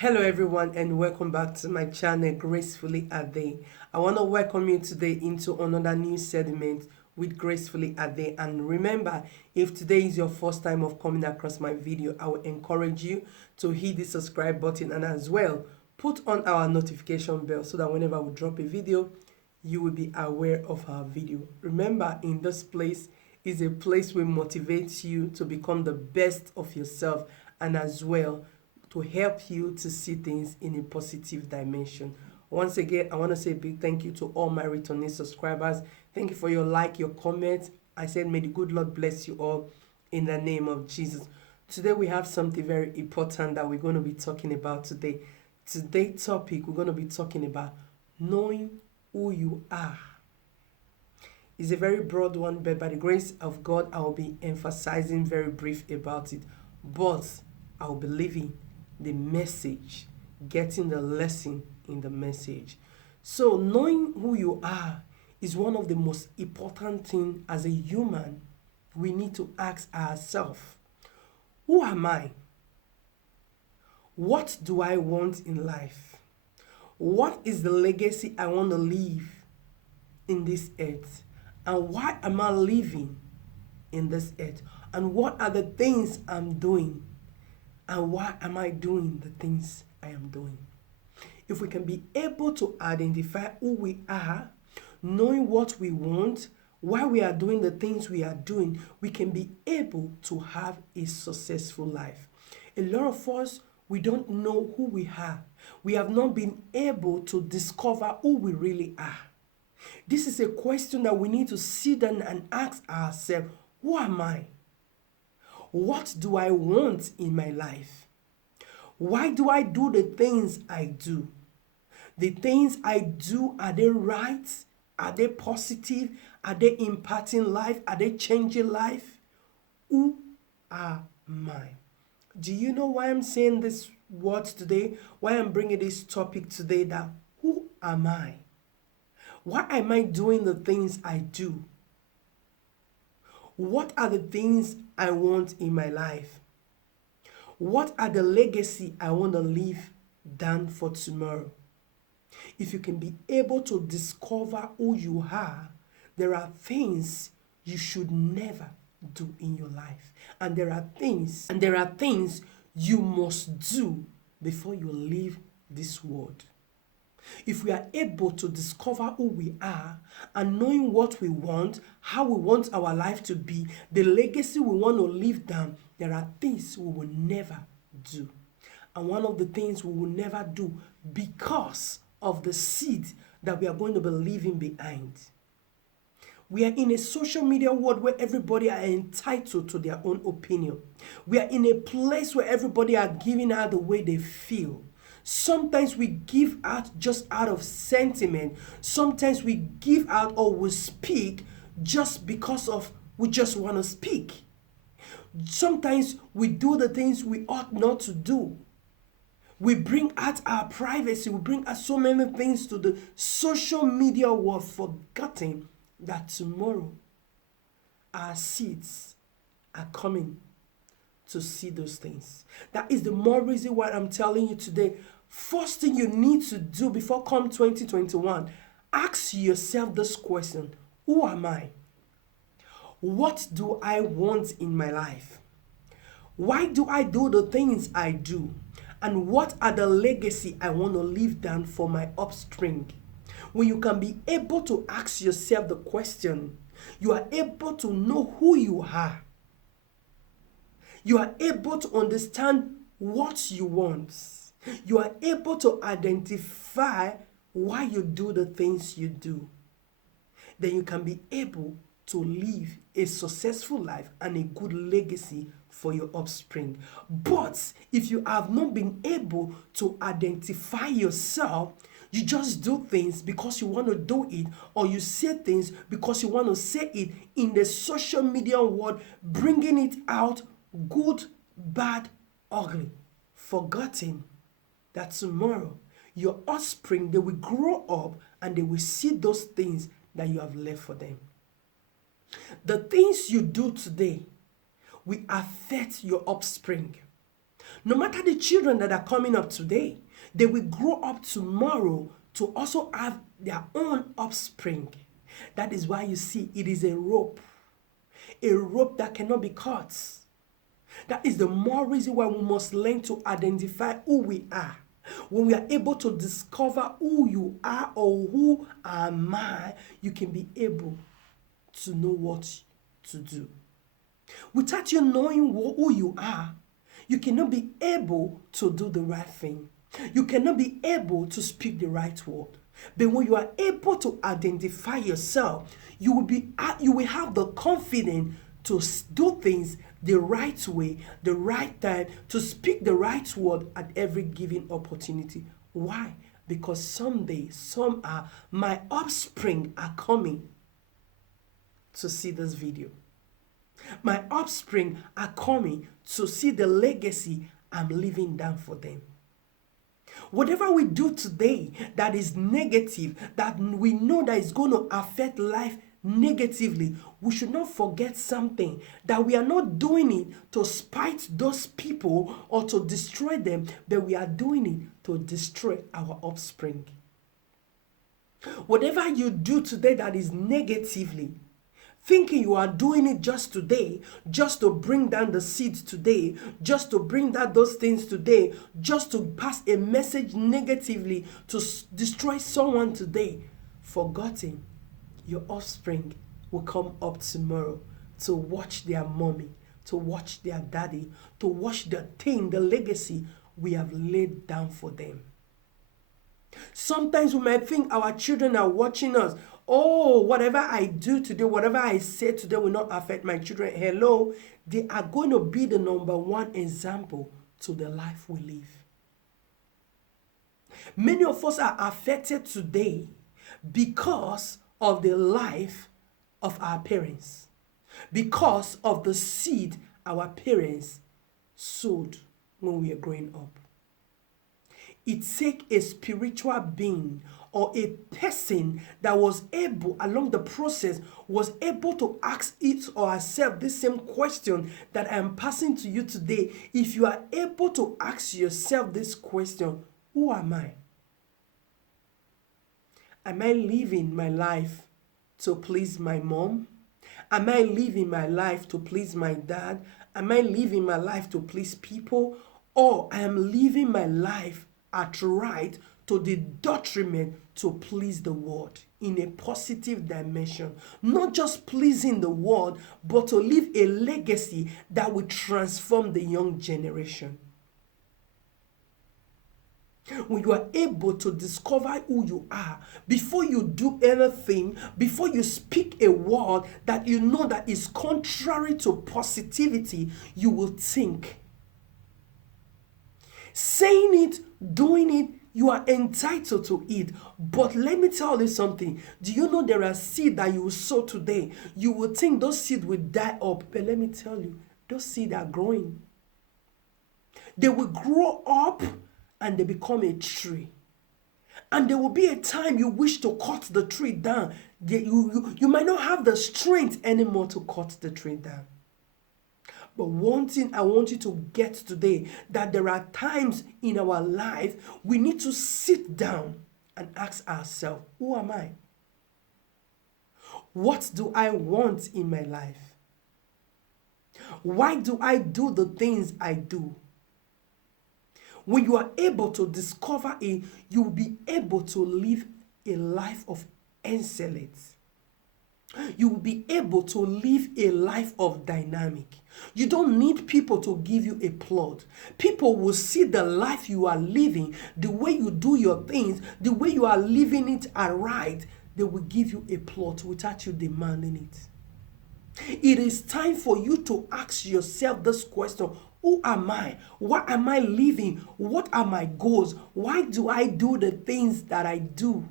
Hello everyone and welcome back to my channel Gracefully Ade. I want to welcome you today into another new segment with Gracefully Ade. And remember, if today is your first time of coming across my video, I will encourage you to hit the subscribe button and as well put on our notification bell so that whenever we drop a video, you will be aware of our video. Remember, in this place is a place where motivates you to become the best of yourself and as well to help you to see things in a positive dimension. Once again, I want to say a big thank you to all my returning subscribers. Thank you for your like, your comments. I said, may the good Lord bless you all in the name of Jesus. Today we have something very important that we're going to be talking about today. Today's topic, we're going to be talking about knowing who you are. It's a very broad one, but by the grace of God, I will be emphasizing very brief about it. But I will be leaving the message, getting the lesson in the message. So knowing who you are is one of the most important things as a human we need to ask ourselves. Who am I? What do I want in life? What is the legacy I want to leave in this earth? And why am I living in this earth? And what are the things I'm doing? And why am I doing the things I am doing? If we can be able to identify who we are, knowing what we want, why we are doing the things we are doing, we can be able to have a successful life. A lot of us, we don't know who we are. We have not been able to discover who we really are. This is a question that we need to sit down and ask ourselves, who am I? What do I want in my life? Why do I do the things I do? The things I do, are they right? Are they positive? Are they impacting life? Are they changing life? Who am I? Do you know why I'm saying this words today? Why I'm bringing this topic today, that who am I? Why am I doing the things I do? What are the things I want in my life? What are the legacy I want to leave down for tomorrow? If you can be able to discover who you are, there are things you should never do in your life. And there are things you must do before you leave this world. If we are able to discover who we are and knowing what we want, how we want our life to be, the legacy we want to leave down, there are things we will never do. And one of the things we will never do because of the seed that we are going to be leaving behind. We are in a social media world where everybody are entitled to their own opinion. We are in a place where everybody are giving out the way they feel. Sometimes we give out just out of sentiment. Sometimes we give out or we speak just because of we just want to speak. Sometimes we do the things we ought not to do. We bring out our privacy. We bring out so many things to the social media world, forgetting that tomorrow our seeds are coming to see those things. That is the more reason why I'm telling you today, first thing you need to do before come 2021, ask yourself this question: who am I? What do I want in my life? Why do I do the things I do? And what are the legacy I want to leave down for my offspring? When you can be able to ask yourself the question, you are able to know who you are. You are able to understand what you want. You are able to identify why you do the things you do. Then you can be able to live a successful life and a good legacy for your offspring. But if you have not been able to identify yourself, you just do things because you want to do it, or you say things because you want to say it in the social media world, bringing it out good, bad, ugly, forgetting that tomorrow your offspring, they will grow up and they will see those things that you have left for them. The things you do today will affect your offspring. No matter the children that are coming up today, they will grow up tomorrow to also have their own offspring. That is why you see it is a rope that cannot be cut. That is the more reason why we must learn to identify who we are. When we are able to discover who you are or who am I, you can be able to know what to do. Without you knowing who you are, you cannot be able to do the right thing. You cannot be able to speak the right word. But when you are able to identify yourself, you will have the confidence to do things the right way, the right time, to speak the right word at every given opportunity. Why? Because someday, my offspring are coming to see this video. My offspring are coming to see the legacy I'm leaving down for them. Whatever we do today that is negative, that we know that is going to affect life negatively, we should not forget something, that we are not doing it to spite those people or to destroy them, but we are doing it to destroy our offspring. Whatever you do today that is negatively, thinking you are doing it just today, just to bring down the seeds today, just to bring down those things today, just to pass a message negatively to destroy someone today, forgetting your offspring will come up tomorrow to watch their mommy, to watch their daddy, to watch the thing, the legacy we have laid down for them. Sometimes we might think our children are watching us. Oh, whatever I do today, whatever I say today will not affect my children. Hello, they are going to be the number one example to the life we live. Many of us are affected today because of the life of our parents, because of the seed our parents sowed when we were growing up. It takes a spiritual being or a person that was able, along the process, was able to ask it or herself this same question that I am passing to you today. If you are able to ask yourself this question, who am I? Am I living my life to please my mom? Am I living my life to please my dad? Am I living my life to please people? Or I am living my life at right to the detriment to please the world in a positive dimension? Not just pleasing the world, but to leave a legacy that will transform the young generation. When you are able to discover who you are, before you do anything, before you speak a word that you know that is contrary to positivity, you will think. Saying it, doing it, you are entitled to it. But let me tell you something. Do you know there are seeds that you will sow today? You will think those seeds will die up. But let me tell you, those seeds are growing. They will grow up and they become a tree. And there will be a time you wish to cut the tree down. You might not have the strength anymore to cut the tree down. But one thing I want you to get today, that there are times in our life we need to sit down and ask ourselves, who am I? What do I want in my life? Why do I do the things I do? When you are able to discover it, you will be able to live a life of excellence. You will be able to live a life of dynamic. You don't need people to give you a plot. People will see the life you are living, the way you do your things, the way you are living it aright. They will give you a plot without you demanding it. It is time for you to ask yourself this question. Who am I? What am I living? What are my goals? Why do I do the things that I do?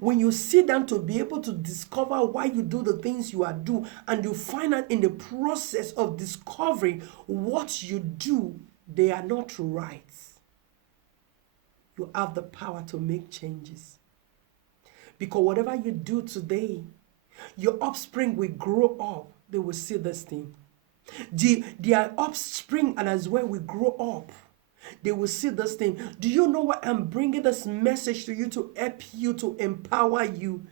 When you sit down to be able to discover why you do the things you are doing, and you find out in the process of discovering what you do, they are not right, you have the power to make changes. Because whatever you do today, your offspring will grow up. They will see this thing. Their offspring, and as well we grow up, they will see this thing. Do you know why I'm bringing this message to you? To help you, to empower you,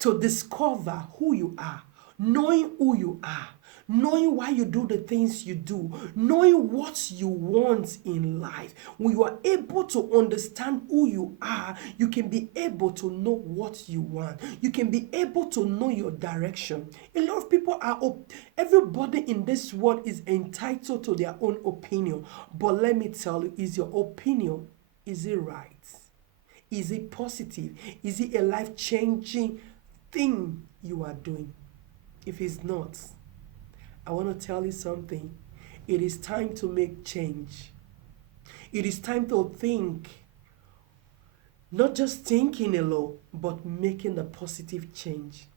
to discover who you are, knowing who you are, knowing why you do the things you do, knowing what you want in life. When you are able to understand who you are, you can be able to know what you want. You can be able to know your direction. A lot of people are, everybody in this world is entitled to their own opinion. But let me tell you, is your opinion, is it right? Is it positive? Is it a life-changing thing you are doing? If it's not, I want to tell you something. It is time to make change. It is time to think, not just thinking alone, but making a positive change.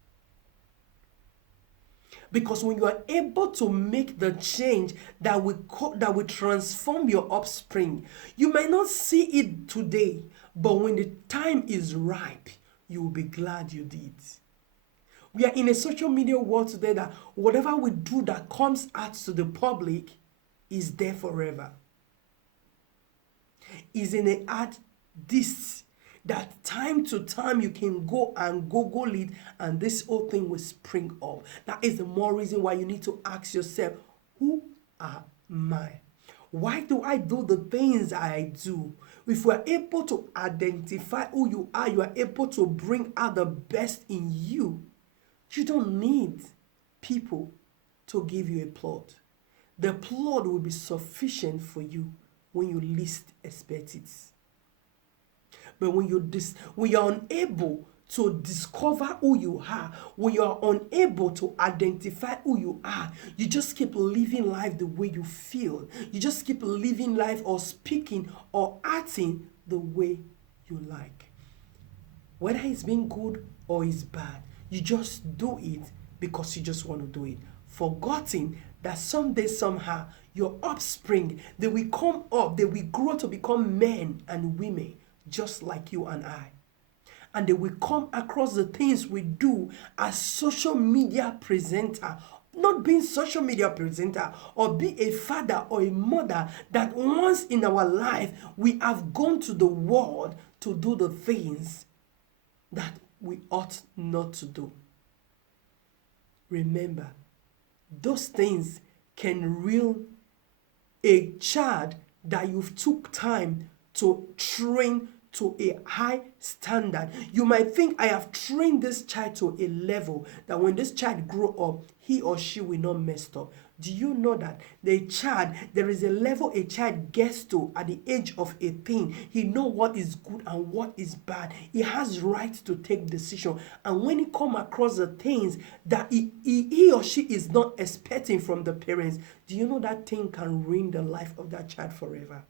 Because when you are able to make the change that will transform your offspring, you might not see it today, but when the time is ripe, you will be glad you did. We are in a social media world today that whatever we do that comes out to the public is there forever. Is in a art this that time to time you can go and Google it and this whole thing will spring up. That is the more reason why you need to ask yourself, who am I? Why do I do the things I do? If we are able to identify who you are able to bring out the best in you. You don't need people to give you a plot. The plot will be sufficient for you when you least expect it. But when you're unable to discover who you are, when you are unable to identify who you are, you just keep living life the way you feel. You just keep living life or speaking or acting the way you like. Whether it's been good or it's bad, you just do it because you just want to do it. Forgetting that someday, somehow, your offspring, they will come up, they will grow to become men and women just like you and I. And they will come across the things we do as social media presenter. Not being social media presenter or be a father or a mother that once in our life we have gone to the world to do the things that we ought not to do. Remember, those things can ruin a child that you've took time to train to a high standard. You might think, I have trained this child to a level that when this child grow up, he or she will not mess up. Do you know that there is a level a child gets to at the age of 18. He knows what is good and what is bad. He has right to take decision. And when he come across the things that he or she is not expecting from the parents, do you know that thing can ruin the life of that child forever?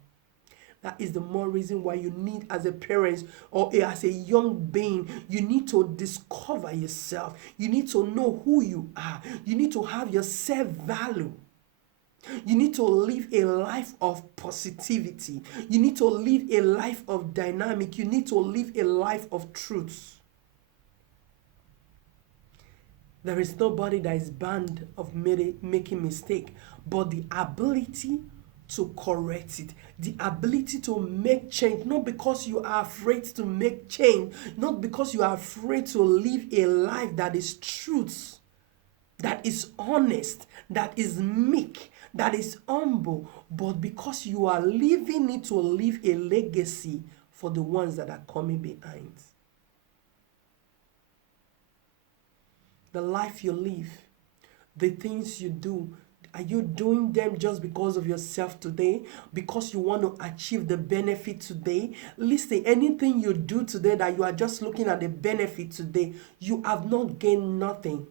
That is the more reason why you need, as a parent or as a young being, you need to discover yourself. You need to know who you are. You need to have your self-value. You need to live a life of positivity. You need to live a life of dynamic. You need to live a life of truth. There is nobody that is banned of making mistake, but the ability to correct it, the ability to make change, not because you are afraid to make change, not because you are afraid to live a life that is truth, that is honest, that is meek, that is humble, but because you are living it to leave a legacy for the ones that are coming behind. The life you live, the things you do, are you doing them just because of yourself today? Because you want to achieve the benefit today? Listen, anything you do today that you are just looking at the benefit today, you have not gained nothing.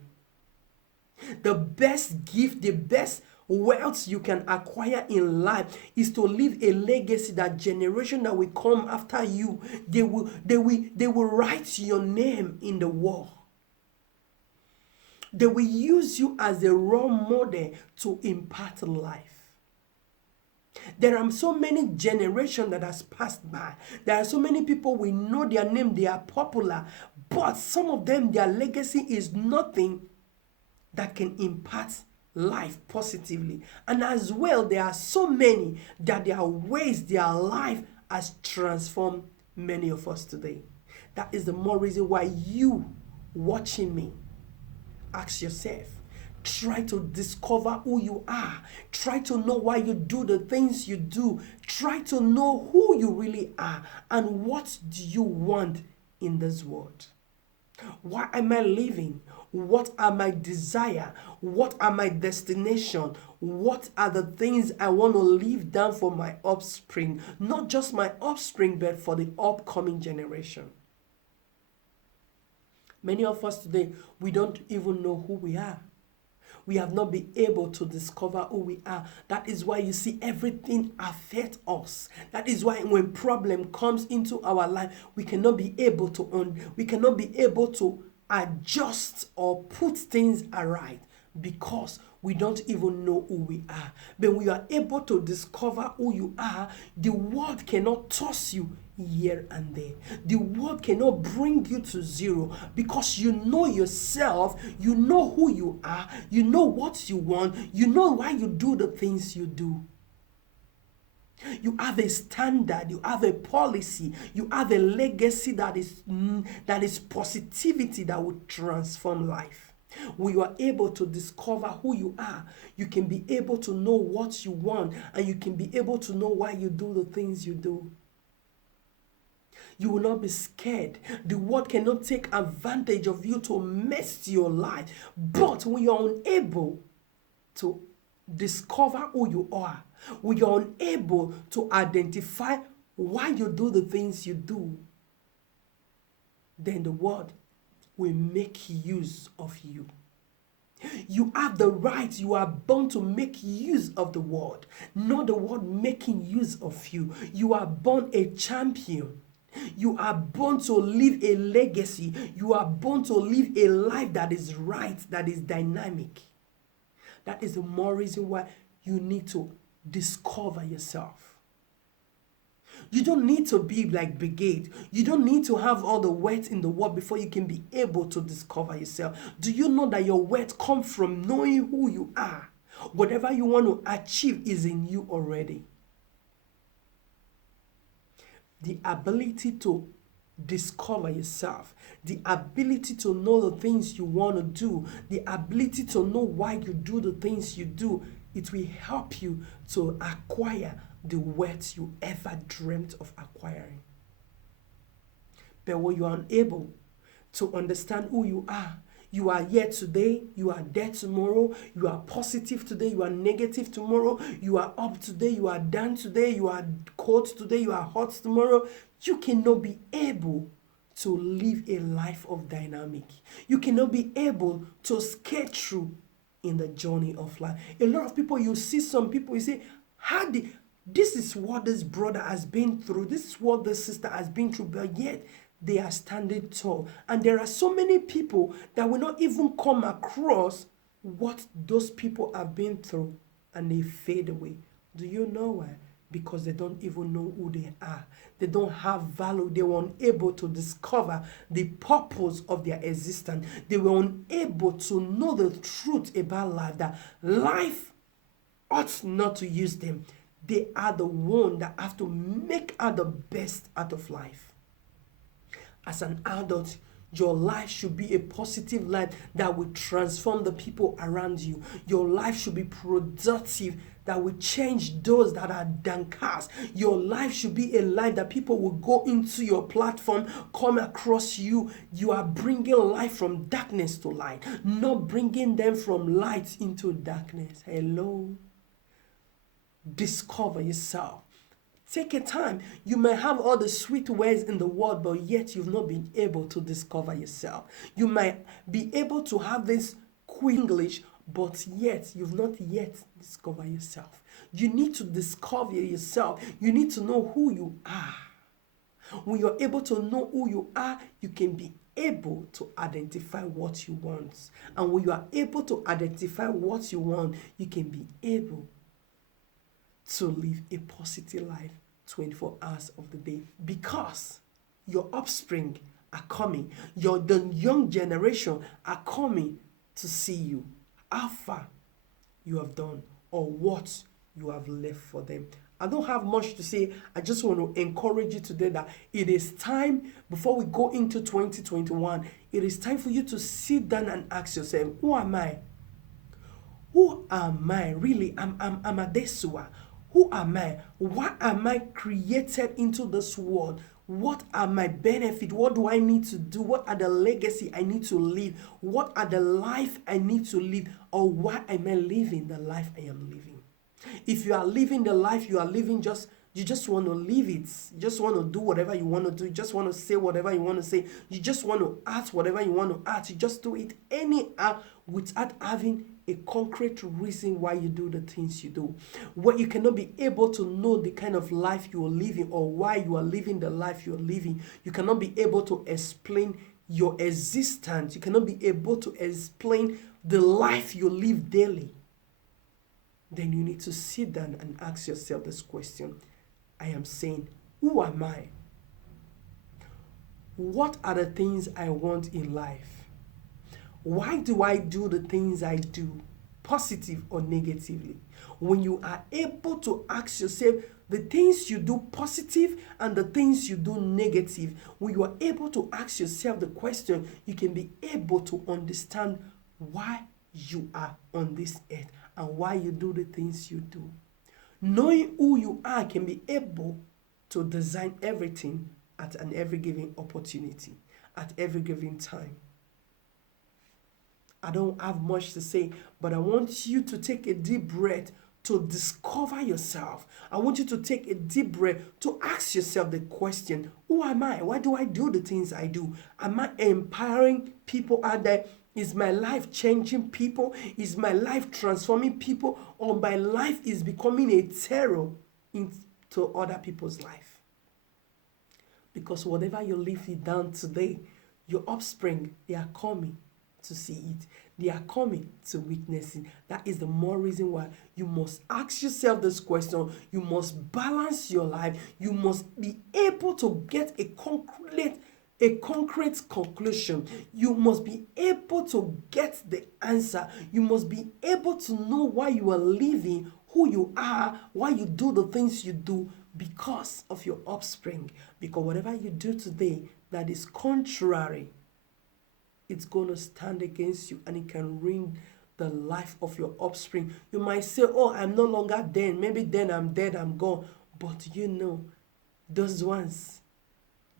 The best gift, the best wealth you can acquire in life is to leave a legacy that generation that will come after you, they will write your name in the wall. They will use you as a role model to impart life. There are so many generations that has passed by. There are so many people, we know their name, they are popular, but some of them, their legacy is nothing that can impart life positively. And as well, there are so many that there are ways their life has transformed many of us today. That is the more reason why you watching me, ask yourself, try to discover who you are. Try to know why you do the things you do. Try to know who you really are and what do you want in this world. Why am I living? What are my desire? What are my destination? What are the things I want to leave down for my offspring? Not just my offspring, but for the upcoming generation. Many of us today, we don't even know who we are. We have not been able to discover who we are. That is why you see everything affect us. That is why when problem comes into our life, we cannot be able to adjust or put things aright because we don't even know who we are. When we are able to discover who you are, the world cannot toss you here and there. The world cannot bring you to zero because you know yourself, you know who you are, you know what you want, you know why you do the things you do. You have a standard, you have a policy, you have a legacy that is positivity that will transform life. When you are able to discover who you are, you can be able to know what you want and you can be able to know why you do the things you do. You will not be scared. The world cannot take advantage of you to mess your life. But when you're unable to discover who you are, when you're unable to identify why you do the things you do, then the world will make use of you. You have the right, you are born to make use of the world, not the world making use of you. You are born a champion. You are born to live a legacy. You are born to live a life that is right, that is dynamic. That is the more reason why you need to discover yourself. You don't need to be like Brigade. You don't need to have all the words in the world before you can be able to discover yourself. Do you know that your words come from knowing who you are? Whatever you want to achieve is in you already. The ability to discover yourself, the ability to know the things you want to do, the ability to know why you do the things you do, it will help you to acquire the words you ever dreamt of acquiring. But when you are unable to understand who you are here today, you are there tomorrow, you are positive today, you are negative tomorrow, you are up today, you are down today, you are cold today, you are hot tomorrow, you cannot be able to live a life of dynamic. You cannot be able to skate through in the journey of life. A lot of people, you see some people, you say, this is what this brother has been through, this is what this sister has been through, but yet they are standing tall. And there are so many people that will not even come across what those people have been through and they fade away. Do you know why? Because they don't even know who they are. They don't have value. They were unable to discover the purpose of their existence. They were unable to know the truth about life, that life ought not to use them. They are the one that have to make out the best out of life. As an adult, your life should be a positive life that will transform the people around you. Your life should be productive, that will change those that are downcast. Your life should be a life that people will go into your platform, come across you. You are bringing life from darkness to light, not bringing them from light into darkness. Hello? Discover yourself. Take a time. You may have all the sweet words in the world, but yet you've not been able to discover yourself. You might be able to have this quick English, but yet you've not yet discovered yourself. You need to discover yourself. You need to know who you are. When you're able to know who you are, you can be able to identify what you want. And when you are able to identify what you want, you can be able to live a positive life 24 hours of the day, because your offspring are coming. The young generation are coming to see you. How far you have done or what you have left for them. I don't have much to say. I just want to encourage you today that it is time, before we go into 2021, it is time for you to sit down and ask yourself, who am I? Who am I? Really, I'm a Desua. Who am I? Why am I created into this world? What are my benefits? What do I need to do? What are the legacy I need to live? What are the life I need to live? Or why am I living the life I am living? If you are living the life you are living, you just want to live it. You just want to do whatever you want to do. You just want to say whatever you want to say. You just want to act whatever you want to act. You just do it anyhow without having a concrete reason why you do the things you do. Where you cannot be able to know the kind of life you are living or why you are living the life you are living. You cannot be able to explain your existence. You cannot be able to explain the life you live daily. Then you need to sit down and ask yourself this question. I am saying, who am I? What are the things I want in life? Why do I do the things I do, positive or negatively? When you are able to ask yourself the things you do positive and the things you do negative, when you are able to ask yourself the question, you can be able to understand why you are on this earth and why you do the things you do. Knowing who you are can be able to design everything at every given opportunity, at every given time. I don't have much to say, but I want you to take a deep breath to discover yourself. I want you to take a deep breath to ask yourself the question, who am I? Why do I do the things I do? Am I empowering people out there? Is my life changing people? Is my life transforming people? Or my life is becoming a terror into other people's life? Because whatever you leave it down today, your offspring, they are coming to see it. They are coming to witness it. That is the more reason why you must ask yourself this question. You must balance your life. You must be able to get a concrete conclusion. You must be able to get the answer. You must be able to know why you are living, who you are, why you do the things you do, because of your offspring. Because whatever you do today that is contrary, it's going to stand against you and it can ruin the life of your offspring. You might say, oh, I'm no longer dead. Maybe then I'm dead, I'm gone. But you know, those ones,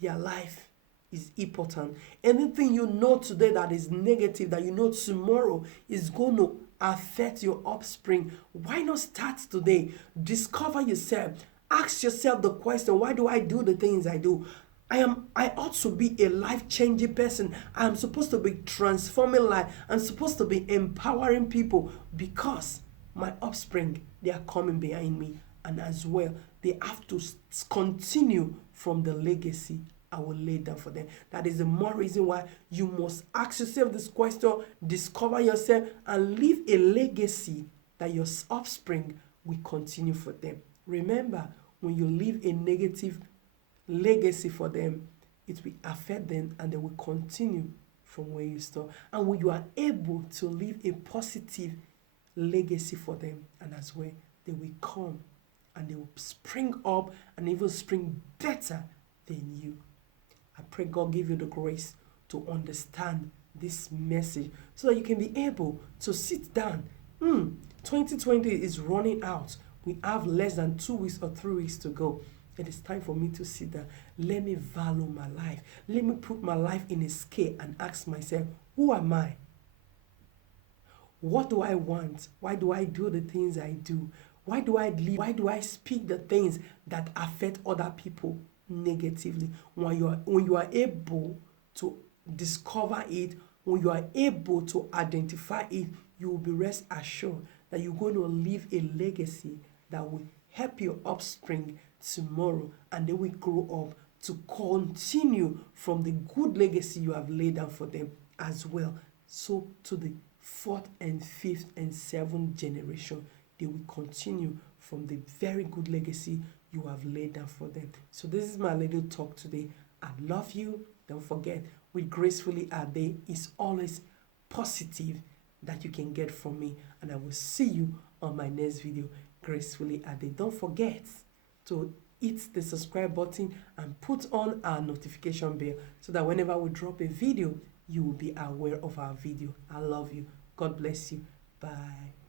their life is important. Anything you know today that is negative, that you know tomorrow is going to affect your offspring. Why not start today? Discover yourself. Ask yourself the question, why do I do the things I do? I ought to be a life-changing person. I'm supposed to be transforming life. I'm supposed to be empowering people because my offspring, they are coming behind me. And as well, they have to continue from the legacy I will lay down for them. That is the more reason why you must ask yourself this question, discover yourself, and leave a legacy that your offspring will continue for them. Remember, when you leave a negative legacy for them, it will affect them and they will continue from where you start. And when you are able to leave a positive legacy for them, and as well, they will come and they will spring up and even spring better than you. I pray God give you the grace to understand this message so that you can be able to sit down. 2020 is running out. We have less than 2 weeks or 3 weeks to go. It is time for me to sit down. Let me value my life. Let me put my life in a scale and ask myself, who am I? What do I want? Why do I do the things I do? Why do I live? Why do I speak the things that affect other people negatively? When you are able to discover it, when you are able to identify it, you will be rest assured that you're going to leave a legacy that will help your offspring tomorrow, and they will grow up to continue from the good legacy you have laid down for them as well. So to the 4th and 5th and 7th generation, they will continue from the very good legacy you have laid down for them. So this is my little talk today. I love you. Don't forget, with Gracefully Our Day is always positive. that you can get from me. And I will see you on my next video. Gracefully Ade. Don't forget to hit the subscribe button and put on our notification bell so that whenever we drop a video, you will be aware of our video. I love you. God bless you. Bye.